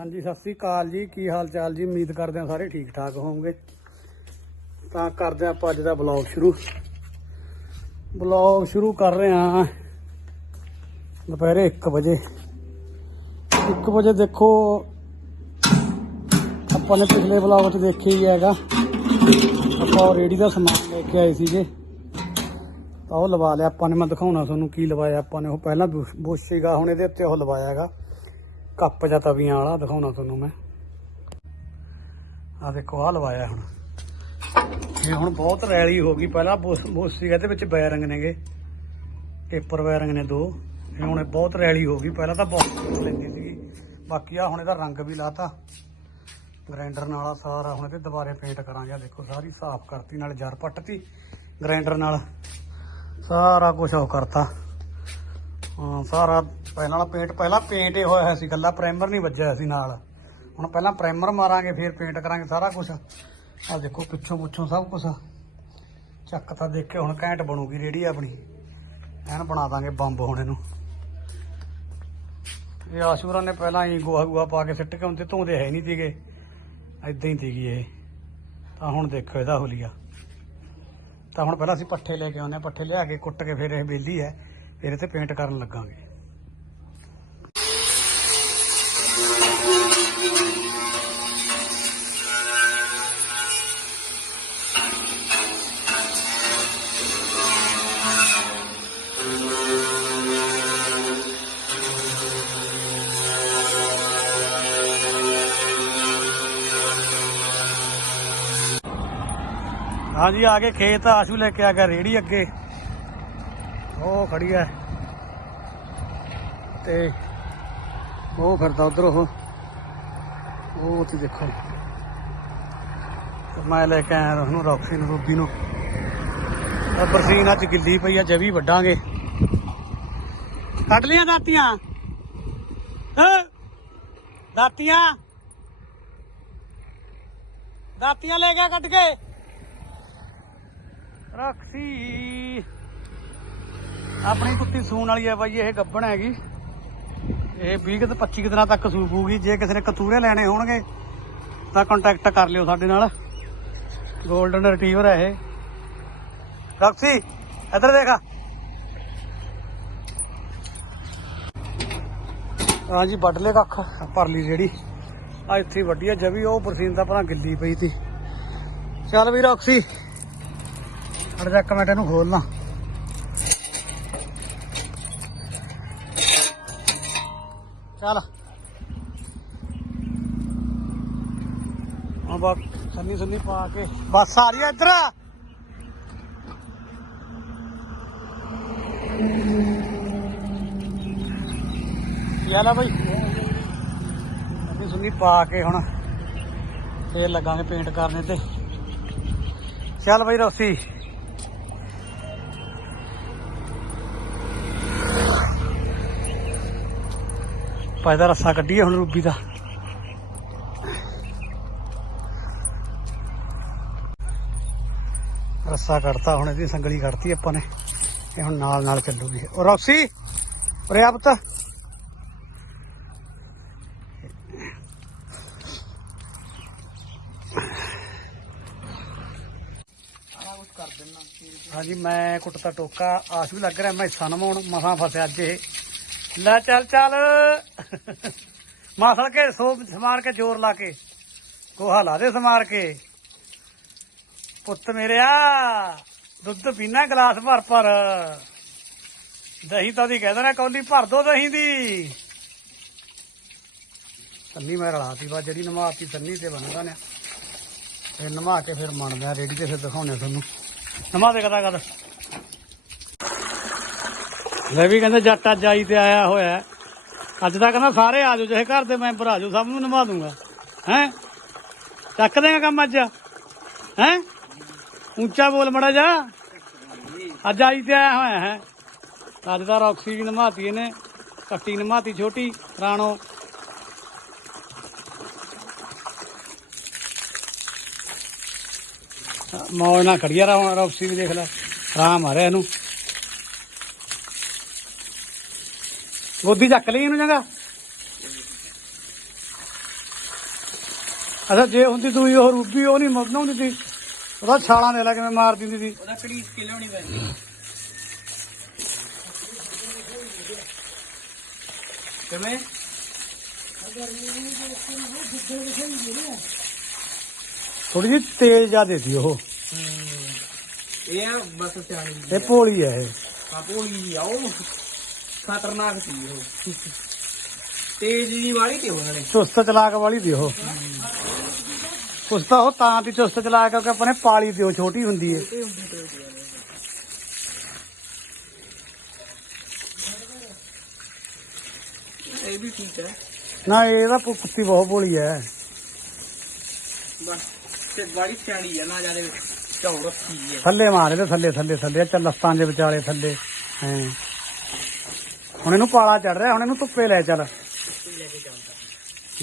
ਹਾਂਜੀ, ਸਤਿ ਸ੍ਰੀ ਅਕਾਲ ਜੀ। ਕੀ ਹਾਲ ਚਾਲ ਜੀ? ਉਮੀਦ ਕਰਦੇ ਹਾਂ ਸਾਰੇ ਠੀਕ ਠਾਕ ਹੋਵੋਗੇ। ਤਾਂ ਕਰਦੇ ਹਾਂ ਆਪਾਂ ਅੱਜ ਦਾ ਬਲੌਗ ਸ਼ੁਰੂ। ਬਲੌਗ ਸ਼ੁਰੂ ਕਰ ਰਹੇ ਹਾਂ ਦੁਪਹਿਰੇ 1 ਵਜੇ। 1 ਵਜੇ ਦੇਖੋ, ਆਪਾਂ ਨੇ ਪਿਛਲੇ ਬਲੌਗ 'ਚ ਦੇਖਿਆ ਹੀ ਹੈਗਾ, ਆਪਾਂ ਉਹ ਰੇੜੀ ਦਾ ਸਮਾਨ ਲੈ ਕੇ ਆਏ ਸੀਗੇ। ਤਾਂ ਉਹ ਲਵਾ ਲਿਆ ਆਪਾਂ ਨੇ। ਮੈਂ ਦਿਖਾਉਣਾ ਤੁਹਾਨੂੰ ਕੀ ਲਵਾਇਆ ਆਪਾਂ ਨੇ। ਉਹ ਪਹਿਲਾਂ ਬੁਸ਼ ਬੁਸ਼ ਸੀਗਾ, ਹੁਣ ਇਹਦੇ ਉੱਤੇ ਉਹ ਲਵਾਇਆ ਹੈਗਾ। ਕੱਪ ਜਾਂ ਤਵੀਆਂ ਵਾਲਾ ਦਿਖਾਉਣਾ ਤੁਹਾਨੂੰ ਮੈਂ। ਆ ਦੇਖੋ ਆ ਲਵਾਇਆ ਹੁਣ। ਇਹ ਹੁਣ ਬਹੁਤ ਰੈਲੀ ਹੋ ਗਈ। ਪਹਿਲਾਂ ਬੁਸ਼ ਬੁਸ਼ ਸੀਗਾ ਇਹਦੇ ਵਿੱਚ ਬੈਰਿੰਗ ਨੇਗੇ। ਪੇਪਰ ਬੈਰਿੰਗ ਨੇ ਦੋ। ਇਹ ਹੁਣ ਇਹ ਬਹੁਤ ਰੈਲੀ ਹੋ ਗਈ। ਪਹਿਲਾਂ ਤਾਂ ਬਹੁਤ ਲੈਂਦੀ ਸੀਗੀ। ਬਾਕੀ ਆ ਹੁਣ ਇਹਦਾ ਰੰਗ ਵੀ ਲਾਤਾ। ਗ੍ਰਾਈਂਡਰ ਨਾਲ ਆ ਸਾਰਾ। ਹੁਣ ਇਹਦੇ ਦੁਬਾਰੇ ਪੇਂਟ ਕਰਾਂਗੇ। ਆਹ ਦੇਖੋ, ਸਾਰੀ ਸਾਫ਼ ਕਰਤੀ, ਨਾਲ ਜਰ ਪੱਟਤੀ। ਗ੍ਰਾਈਂਡਰ ਨਾਲ ਸਾਰਾ ਕੁਝ ਉਹ ਕਰਤਾ। ਹਾਂ, ਸਾਰਾ ਪਹਿਲਾਂ ਵਾਲਾ ਪੇਂਟ ਪਹਿਲਾਂ ਪੇਂਟ ਹੀ ਹੋਇਆ ਹੋਇਆ ਸੀ, ਗੱਲਾ ਪ੍ਰਾਈਮਰ ਨਹੀਂ ਵੱਜਿਆ ਸੀ ਨਾਲ। ਹੁਣ ਪਹਿਲਾਂ ਪ੍ਰਾਈਮਰ ਮਾਰਾਂਗੇ, ਫਿਰ ਪੇਂਟ ਕਰਾਂਗੇ ਸਾਰਾ ਕੁਝ ਆ ਦੇਖੋ, ਪਿੱਛੋਂ ਪੁੱਛੋਂ ਸਭ ਕੁਝ ਚੱਕ ਤਾਂ ਦੇਖ ਕੇ ਹੁਣ ਘੈਂਟ ਬਣੂਗੀ ਰੇੜੀ ਆਪਣੀ। ਐਨ ਬਣਾ ਦਾਂਗੇ ਬੰਬ ਹੁਣ ਇਹਨੂੰ। ਇਹ ਆਸ਼ੂਰਾ ਨੇ ਪਹਿਲਾਂ ਹੀ ਗੋਹਾ ਗੋਹਾ ਪਾ ਕੇ ਸਿੱਟ ਕੇ ਹੁੰਦੇ ਧੋਂਦੇ ਹੈ ਨਹੀਂ ਸੀਗੇ। ਐਦਾਂ ਹੀ ਸੀਗੀ ਇਹ। ਤਾਂ ਹੁਣ ਦੇਖੋ ਇਹਦਾ ਹੁਲੀਆ। ਤਾਂ ਹੁਣ ਪਹਿਲਾਂ ਅਸੀਂ ਪੱਠੇ ਲੈ ਕੇ ਆਉਂਦੇ ਹਾਂ, ਪੱਠੇ ਲਿਆ ਕੇ ਕੁੱਟ ਕੇ ਫਿਰ ਇਹ ਬੇਲੀ ਹੈ। ਇਹਦੇ ਤੇ ਪੇਂਟ ਕਰਨ ਲੱਗਾਂਗੇ। ਹਾਂਜੀ, ਆ ਕੇ ਖੇਤ, ਆਸ਼ੂ ਲੈ ਕੇ ਆ ਗਿਆ ਰੇੜੀ ਅੱਗੇ। ਉਹ ਖੜੀ ਹੈ ਤੇ ਉਹ ਫਿਰਦਾ ਉਧਰ ਉਹ। ਉਹ ਉੱਥੇ ਦੇਖੋ। ਮੈਂ ਲੈ ਕੇ ਆਇਆ ਉਹਨੂੰ ਰੌਕਸੀ ਨੂੰ, ਰੂਬੀ ਨੂੰ। ਬਰਸੀਨ ਅੱਜ ਗਿੱਲੀ ਪਈ ਆ ਜਵੀ ਵੱਡਾਂਗੇ ਕੱਢ ਲੀਆਂ ਦਾਤੀਆਂ। ਦਾਤੀਆਂ? ਦਾਤੀਆਂ ਲੈ ਗਿਆ ਕੱਢ ਕੇ। ਰਖਸੀ ਆਪਣੀ ਕੁੱਤੀ ਸੂਣ ਵਾਲੀ ਹੈ ਬਾਈ, ਇਹ ਗੱਬਣ ਹੈਗੀ। ਇਹ 20 ਕੁ ਤੇ 25 ਕੁ ਦਿਨਾਂ ਤੱਕ ਸੂਪੂਗੀ ਜੇ ਕਿਸੇ ਨੇ ਕਤੂਰੇ ਲੈਣੇ ਹੋਣਗੇ, ਤਾਂ ਕੰਟੈਕਟ ਕਰ ਲਿਓ ਸਾਡੇ ਨਾਲ। 골ਡਨ ਰਿਟਰੀਵਰ ਹੈ ਇਹ। ਰਖਸੀ ਇੱਧਰ ਦੇਖਾ। ਹਾਂਜੀ ਵੱਢ ਲੈ ਕੱਖ, ਪਰਲੀ ਜਿਹੜੀ ਆ ਇੱਥੇ ਵੱਡੀ ਆ, ਜਵੀ, ਉਹ ਬਰਸੀਨ ਦਾ ਭਰਾ ਗਿੱਲੀ ਪਈ ਸੀ ਚੱਲ ਵੀ ਰਖਸੀ ਅੜ ਜਾ ਇੱਕ ਮਿੰਟ ਇਹਨੂੰ ਖੋਲਣਾ ਚੱਲ। ਆ ਬਾ ਸੰਨੀ ਸੰਨੀ ਪਾ ਕੇ। ਬਸ ਆ ਰਹੀ ਇੱਧਰ। ਆ ਬਈ? ਸੰਨੀ ਸੰਨੀ ਪਾ ਕੇ ਹੁਣ ਫੇਰ ਲੱਗਾਂਗੇ ਪੇਂਟ ਕਰਨੇ ਤੇ। ਚੱਲ ਬਈ ਰੋਸੀ। ਪਾਇਦਾ ਰੱਸਾ ਕੱਢੀਏ ਹੁਣ ਰੂਬੀ ਦਾ। ਰੱਸਾ ਕੱਢਤਾ, ਹੁਣ ਇਹਦੀ ਸੰਗਲੀ ਕੱਢਤੀ ਆਪਾਂ ਨੇ। ਇਹ ਹੁਣ ਨਾਲ ਨਾਲ ਚੱਲੂਗੀ। ਉਹ ਰੌਕਸੀ ਪ੍ਰਿਆਪਤ ਹਾਂਜੀ, ਮੈਂ ਕੁੱਟਤਾ ਟੋਕਾ। ਆਸ ਵੀ ਲੱਗ ਰਿਹਾ, ਮੈਂ ਹਿੱਸਾ ਨਵਾਉਣ, ਮਸਾਂ ਫਸਿਆ ਅੱਜ ਇਹ। ਲੈ ਚੱਲ ਚੱਲ। ਮਾਸਲ ਕੇ ਸੋ ਸਮਾਰ ਕੇ ਜ਼ੋਰ ਲਾ ਕੇ ਕੋਹਾ ਲਾ ਦੇ ਸਮਾਰ ਕੇ। ਪੁੱਤ ਮੇਰਿਆ, ਦੁੱਧ ਪੀਣਾ ਗਲਾਸ ਭਰ ਭਰ। ਦਹੀਂ ਤਾਂ ਦੀ ਕਹਿੰਦਾ ਨਾ ਕੌਲੀ ਭਰ ਦੋ ਦਹੀਂ ਦੀ। ਸੰਨੀ ਮੈਂ ਰਲਾਤੀ ਬਾ ਜਿਹੜੀ ਨਮਾਤੀ ਸੰਨੀ ਤੇ ਬਣਦਾ ਨੇ। ਫਿਰ ਨਮਾ ਕੇ ਫਿਰ ਮੰਨਦੇ ਆ ਰੇੜੀ ਤੇ ਫਿਰ ਦਿਖਾਉਣੇ ਤੁਹਾਨੂੰ। ਨਮਾ ਦੇ ਕਦਾ ਕਦ? ਲੈ ਵੀ ਕਹਿੰਦੇ ਜੱਟ ਅੱਜ ਆਈ ਤੇ ਆਇਆ ਹੋਇਆ ਅੱਜ ਤਾਂ ਕਹਿੰਦਾ ਸਾਰੇ ਆ ਜਾਓ, ਜਿਹੇ ਘਰ ਦੇ ਮੈਂਬਰ ਆ ਜਾਓ, ਸਭ ਨੂੰ ਨਵਾ ਦੂੰਗਾ। ਹੈ? ਚੱਕ ਦੇਗਾ ਕੰਮ ਅੱਜ? ਹੈ? ਉੱਚਾ ਬੋਲ ਮੜਾ ਜਾ। ਅੱਜ ਆਈ ਤੇ ਆਇਆ ਹੋਇਆ ਹੈ। ਅੱਜ ਤਾਂ ਰੌਕਸੀ ਵੀ ਨਮਾਤੀ ਇਹਨੇ, ਕੱਟੀ ਨਮਾਤੀ ਛੋਟੀ ਰਾਣੋ ਮੌਜ ਨਾਲ ਖੜੀਆ ਰਹਾ ਰੌਕਸੀ ਵੀ ਦੇਖ ਲੈ, ਆਰਾਮ ਆ ਰਿਹਾ ਇਹਨੂੰ। ਗੋਦੀ ਚੱਕ ਲਈ ਇਹਨੂੰ ਚੰਗਾ। ਅੱਛਾ ਜੇ ਹੁੰਦੀ ਦੂਈ ਉਹ ਰੂਬੀ ਉਹ ਨਹੀਂ ਬਣਾਉਂਦੀ ਸੀ। ਉਹਦਾ ਛਾਲਾਂ ਦੇ ਲਾ ਕਿਵੇਂ ਮਾਰ ਦਿੰਦੀ ਸੀ। ਉਹਦਾ ਕੜੀ ਕੇ ਲਿਆਉਣੀ ਪੈਂਦੀ? ਕਿਵੇਂ? ਥੋੜੀ ਜਿਹੀ ਤੇਜ਼ ਜ਼ਿਆਦੇ ਸੀ ਉਹ ਇਹ ਆ ਬਸ ਸਿਆਣੀ ਇਹ ਭੋਲੀ ਹੈ ਇਹ। ਆ ਭੋਲੀ ਆ ਉਹ। ਖਤਰਨਾਕ ਸੀ ਉਹ। ਤੇਜ਼ ਜੀ ਵਾਲੀ ਤੇ ਉਹਨਾਂ ਨੇ। ਚੁਸਤ ਚਲਾਕ ਵਾਲੀ ਦੀ ਉਹ। ਉਸ ਤਾਂ ਉਹ ਤਾਂ ਦੀ ਚੁਸਤ ਚਲਾਕ ਕਿਉਂਕਿ ਆਪਣੇ ਪਾਲੀ ਦੀ ਉਹ ਛੋਟੀ ਹੁੰਦੀ ਹੈ ਇਹ ਵੀ ਠੀਕ ਹੈ ਨਾ ਇਹਦਾ ਪੁ- ਕੁੱਤੀ ਬਹੁਤ ਭੋਲੀ ਹੈ ਬਸ ਤੇ ਬੜੀ ਸਿਆਣੀ ਆ ਨਾ ਜ਼ਿਆਦਾ ਝੌ ਰੱਖੀ ਹੈ ਥੱਲੇ ਮਾਰੇ ਤੇ ਥੱਲੇ ਥੱਲੇ ਥੱਲੇ ਚੱਲ ਲੱਤਾਂ ਦੇ ਵਿਚਾਲੇ ਥੱਲੇ ਹੈ। ਹੁਣ ਇਹਨੂੰ ਪਾਲਾ ਚੜ ਰਿਹਾ ਹੁਣ ਇਹਨੂੰ ਧੁੱਪੇ ਲੈ ਚੱਲ।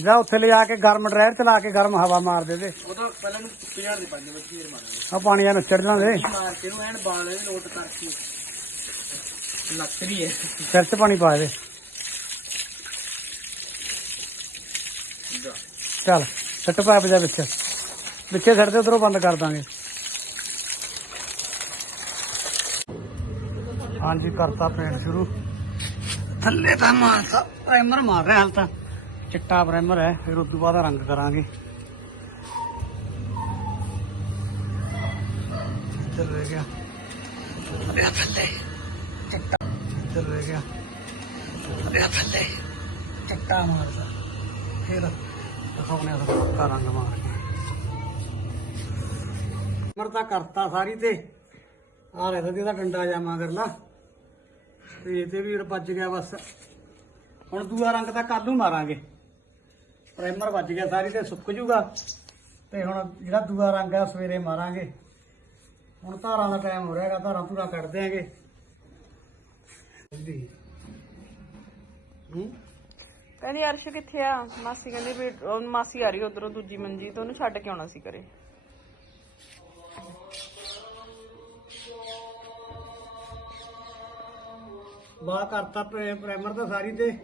ਜਾ ਉੱਥੇ ਲਿਜਾ ਕੇ ਗਰਮ ਡਰਾਇਰ ਚਲਾ ਕੇ ਗਰਮ ਹਵਾ ਮਾਰ ਦੇ ਦੇ ਉਹਦਾ ਪਹਿਲਾਂ ਨੂੰ ਪਿਆਰ ਦੇ ਪੰਜ ਵਜੇ ਫੇਰ ਮਾਰਾਂਗੇ। ਆ ਪਾਣੀ ਆ ਨੱਚੜ ਜਾਣਾ ਦੇ ਮਾਰ ਕੇ ਨੂੰ ਐਨ ਬਾਲ ਇਹ ਲੋਟ ਕਰਕੇ। ਲੱਕ ਰਹੀ ਹੈ। ਸਿਰ 'ਚ ਪਾਣੀ ਪਾ ਦੇ। ਚੱਲ ਸੱਟ ਪਾ ਜਾ ਵਿੱਚ ਵਿੱਚੇ ਛੱਡ ਦੇ ਉਧਰੋਂ ਬੰਦ ਕਰ ਦਾਂਗੇ। ਹਾਂਜੀ ਕਰਤਾ ਪੇਂਟ ਸ਼ੁਰੂ। ਥੱਲੇ ਤਾਂ ਮਾਰਤਾ ਪ੍ਰਾਈਮਰ ਮਾਰ ਰਿਹਾ ਹਾਲ ਤਾਂ। ਚਿੱਟਾ ਪ੍ਰਾਈਮਰ ਹੈ, ਫਿਰ ਉਸ ਤੋਂ ਬਾਅਦ ਰੰਗ ਕਰਾਂਗੇ। ਚੱਲ ਰਹਿ ਗਿਆ। ਲਿਆ ਥੱਲੇ। ਚਿੱਟਾ। ਚੱਲ ਰਹਿ ਗਿਆ। ਲਿਆ ਥੱਲੇ। ਚਿੱਟਾ ਮਾਰਦਾ। ਫਿਰ ਦਿਖਾਉਣੇ ਆ ਪੱਕਾ ਰੰਗ ਮਾਰ ਕੇ ਮਰ ਤਾਂ ਕਰਤਾ ਸਾਰੀ ਤੇ। ਆ ਲੈ ਤੇ ਇਹਦਾ ਡੰਡਾ ਜਾ ਮਗਰਲਾ। ਤੇ ਇਹ ਤੇ ਵੀ ਵੱਜ ਗਿਆ ਬਸ। ਹੁਣ ਦੂਆ ਰੰਗ ਤਾਂ ਕੱਲ ਨੂੰ ਮਾਰਾਂਗੇ। ਪ੍ਰਾਈਮਰ ਵੱਜ ਗਿਆ ਸਾਰੀ ਤੇ ਸੁੱਕ ਜੂਗਾ। ਤੇ ਹੁਣ ਜਿਹੜਾ ਦੂਆ ਰੰਗ ਆ ਸਵੇਰੇ ਮਾਰਾਂਗੇ। ਹੁਣ ਧਾਰਾਂ ਦਾ ਟਾਈਮ ਹੋ ਰਿਹਾ ਹੈਗਾ ਧਾਰਾਂ ਪੂਰਾ ਕੱਢ ਦਿਆਂਗੇ। ਹੂੰ? ਕਹਿੰਦੀ ਅਰਸ਼ ਕਿੱਥੇ ਆ? ਮਾਸੀ ਕਹਿੰਦੀ ਵੀ ਉਹ ਮਾਸੀ ਆ ਰਹੀ ਉਧਰੋਂ ਦੂਜੀ ਮੰਜੀ ਤੋਂ ਉਹਨੂੰ ਛੱਡ ਕੇ ਆਉਣਾ ਸੀ ਕਰੇ ਬਾਹਰ ਕਰਤਾ ਪ੍ਰੇ- ਪ੍ਰਾਈਮਰ ਤਾਂ ਸਾਰੀ ਤੇ।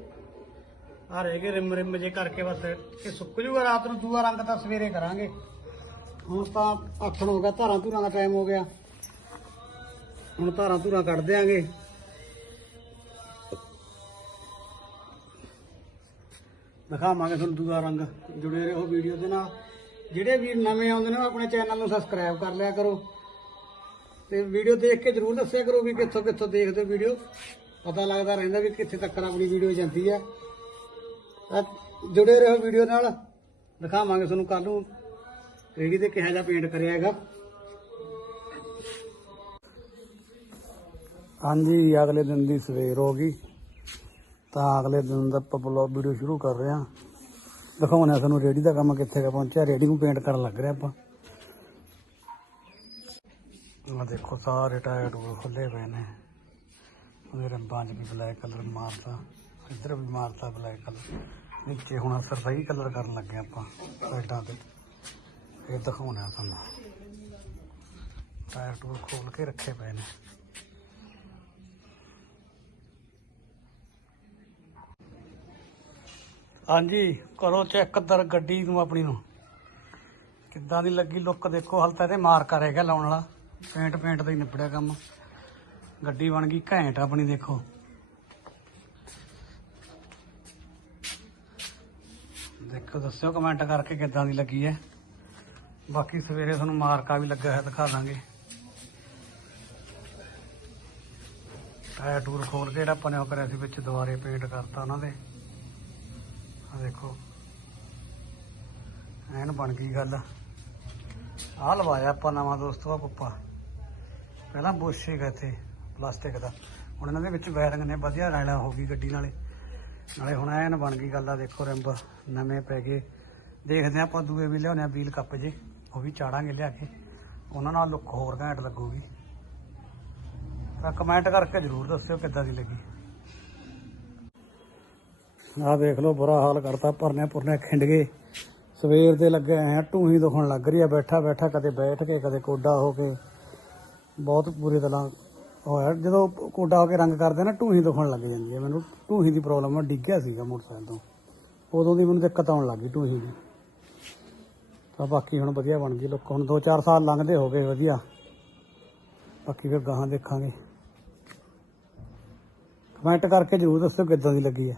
ਆ ਰਹਿ ਗਏ ਰਿਮ ਰਿਮ ਜੇ ਕਰਕੇ ਬਸ ਇਹ ਸੁੱਕ ਜੂਗਾ ਰਾਤ ਨੂੰ, ਦੂਆ ਰੰਗ ਤਾਂ ਸਵੇਰੇ ਕਰਾਂਗੇ। ਹੁਣ ਤਾਂ ਆਥਣ ਹੋ ਗਿਆ ਧਾਰਾਂ ਧੂਰਾਂ ਦਾ ਟਾਈਮ ਹੋ ਗਿਆ। ਹੁਣ ਧਾਰਾਂ ਧੂਰਾਂ ਕੱਢ ਦਿਆਂਗੇ। ਦਿਖਾਵਾਂਗੇ ਤੁਹਾਨੂੰ ਦੂਆ ਰੰਗ ਜੁੜੇ ਰਹੋ ਵੀਡੀਓ ਦੇ ਨਾਲ। ਜਿਹੜੇ ਵੀਰ ਨਵੇਂ ਆਉਂਦੇ ਨੇ ਉਹ ਆਪਣੇ ਚੈਨਲ ਨੂੰ ਸਬਸਕ੍ਰਾਈਬ ਕਰ ਲਿਆ ਕਰੋ। ਤੇ ਵੀਡੀਓ ਦੇਖ ਕੇ ਜਰੂਰ ਦੱਸਿਆ ਕਰੋ ਵੀ ਕਿੱਥੋਂ ਕਿੱਥੋਂ ਦੇਖਦੇ ਹੋ ਵੀਡੀਓ। ਪਤਾ ਲੱਗਦਾ ਰਹਿੰਦਾ ਵੀ ਕਿੱਥੇ ਤੱਕ ਆਪਣੀ ਵੀਡੀਓ ਜਾਂਦੀ ਹੈ ਤਾਂ ਜੁੜੇ ਰਹੋ ਵੀਡੀਓ ਨਾਲ। ਦਿਖਾਵਾਂਗੇ ਤੁਹਾਨੂੰ ਕੱਲ ਨੂੰ ਰੇੜੀ ਤੇ ਕਿਹੋ ਜਿਹਾ ਪੇਂਟ ਕਰਿਆ ਹੈਗਾ। ਹਾਂਜੀ, ਅਗਲੇ ਦਿਨ ਦੀ ਸਵੇਰ ਹੋ ਗਈ। ਤਾਂ ਅਗਲੇ ਦਿਨ ਦਾ ਆਪਾਂ ਬਲੌਗ ਵੀਡੀਓ ਸ਼ੁਰੂ ਕਰ ਰਹੇ ਹਾਂ। ਦਿਖਾਉਣਾ ਤੁਹਾਨੂੰ ਰੇੜੀ ਦਾ ਕੰਮ ਕਿੱਥੇ ਕੁ ਪਹੁੰਚਿਆ। ਰੇੜੀ ਨੂੰ ਪੇਂਟ ਕਰਨ ਲੱਗ ਰਿਹਾ ਆਪਾਂ। ਆ ਦੇਖੋ, ਸਾਰੇ ਟਾਇਰ ਟੂਰ ਖੁੱਲੇ ਪਏ ਨੇ। ਉਹਦੇ ਰੰਬਾਂ 'ਚ ਵੀ ਬਲੈਕ ਕਲਰ ਮਾਰਤਾ, ਇੱਧਰ ਵੀ ਮਾਰਤਾ ਬਲੈਕ ਕਲਰ ਨੀਚੇ ਹੁਣ ਅਸਰ ਸਹੀ ਕਲਰ ਕਰਨ ਲੱਗੇ ਆਪਾਂ, ਸਾਈਡਾਂ ਤੇ। ਇਹ ਦਿਖਾਉਣਾ ਤੁਹਾਨੂੰ। ਟਾਇਰ ਟੂਰ ਖੋਲ ਕੇ ਰੱਖੇ ਪਏ ਨੇ। ਹਾਂਜੀ, ਕਰੋ ਚੈੱਕ ਦਰ ਗੱਡੀ ਨੂੰ ਆਪਣੀ ਨੂੰ। ਕਿੱਦਾਂ ਦੀ ਲੱਗੀ ਲੁੱਕ ਦੇਖੋ, ਹਾਲ ਤਾਂ ਇਹਦੇ ਮਾਰ ਕਰੇਗਾ ਲਾਉਣ ਵਾਲਾ। ਪੇਂਟ ਪੇਂਟ ਦਾ ਹੀ ਨਿਪੜਿਆ ਕੰਮ। ਗੱਡੀ ਬਣ ਗਈ, ਘੈਂਟ ਆਪਣੀ, ਦੇਖੋ। ਦੇਖੋ, ਦੱਸਿਓ ਕਮੈਂਟ ਕਰਕੇ ਕਿੱਦਾਂ ਦੀ ਲੱਗੀ ਹੈ। ਬਾਕੀ ਸਵੇਰੇ ਤੁਹਾਨੂੰ ਮਾਰਕਾ ਵੀ ਲੱਗਾ ਹੈ ਦਿਖਾ ਦਾਂਗੇ। ਟਾਇਰ ਟੂਰ ਖੋਲ ਕੇ ਜਿਹੜਾ ਆਪਾਂ ਨੇ ਉਹ ਕਰਿਆ ਸੀ ਵਿੱਚ ਦੁਬਾਰੇ ਪੇਂਟ ਕਰਤਾ ਉਹਨਾਂ ਦੇ। ਆ ਦੇਖੋ। ਐਨ ਬਣ ਗਈ ਗੱਲ। ਆਹ ਲਵਾਇਆ ਆਪਾਂ ਨਵਾਂ ਦੋਸਤੋ ਆ ਪੱਪਾ ਪਹਿਲਾਂ ਬੁਸ਼ ਸੀਗਾ ਇੱਥੇ। ਪਲਾਸਟਿਕ ਦਾ। ਹੁਣ ਇਹਨਾਂ ਦੇ ਵਿੱਚ ਵਾਇਰਿੰਗ ਨੇ ਵਧੀਆ ਰੈਲਾ ਹੋ ਗਈ ਗੱਡੀ ਨਾਲੇ। ਨਾਲੇ ਹੁਣ ਐਨ ਬਣ ਗਈ ਗੱਲ ਆ, ਦੇਖੋ ਰਿੰਬ ਨਵੇਂ ਪੈ ਗਏ। ਦੇਖਦੇ ਆ ਆਪਾਂ ਦੂਏ ਵੀ ਲਿਆਉਣੇ ਆ ਵੀਲ ਕੱਪ ਜੇ, ਉਹ ਵੀ ਚਾੜਾਂਗੇ ਲਿਆ ਕੇ। ਉਹਨਾਂ ਨਾਲ ਲੁੱਕ ਹੋਰ ਘੈਂਟ ਲੱਗੂਗੀ। ਤਾਂ ਕਮੈਂਟ ਕਰਕੇ ਜਰੂਰ ਦੱਸਿਓ ਕਿੱਦਾਂ ਦੀ ਲੱਗੀ। ਆਹ ਦੇਖ ਲਓ, ਬੁਰਾ ਹਾਲ ਕਰਤਾ, ਭਰਨੇ ਪੁਰਨੇ ਖਿੰਡ ਗਏ ਸਵੇਰ ਦੇ ਲੱਗੇ ਐ ਢੂਹੀ ਦੁਖਣ ਲੱਗ ਰਹੀ ਆ, ਬੈਠਾ ਬੈਠਾ ਕਦੇ ਬੈਠ ਕੇ, ਕਦੇ ਕੋਡਾ ਹੋ ਕੇ। ਬਹੁਤ ਬੁਰੀ ਤਰ੍ਹਾਂ ਹੋਇਆ, ਜਦੋਂ ਕੋਟਾ ਹੋ ਕੇ ਰੰਗ ਕਰਦੇ ਨਾ, ਢੂਹੀ ਦੁਖਣ ਲੱਗ ਜਾਂਦੀ ਹੈ ਮੈਨੂੰ। ਢੂਹੀ ਦੀ ਪ੍ਰੋਬਲਮ ਆ ਡਿੱਗ ਸੀਗਾ ਮੋਟਰਸਾਈਕਲ ਤੋਂ। ਉਦੋਂ ਦੀ ਮੈਨੂੰ ਦਿੱਕਤ ਆਉਣ ਲੱਗੀ ਢੂਹੀ ਦੀ। ਤਾਂ ਬਾਕੀ ਹੁਣ ਵਧੀਆ ਬਣ ਗਈ ਲੋਕ। ਹੁਣ 2-4 ਸਾਲ ਲੰਘਦੇ ਹੋ ਗਏ ਵਧੀਆ। ਬਾਕੀ ਫਿਰ ਗਾਹਾਂ ਦੇਖਾਂਗੇ। ਕਮੈਂਟ ਕਰਕੇ ਜ਼ਰੂਰ ਦੱਸੋ ਕਿੱਦਾਂ ਦੀ ਲੱਗੀ ਹੈ।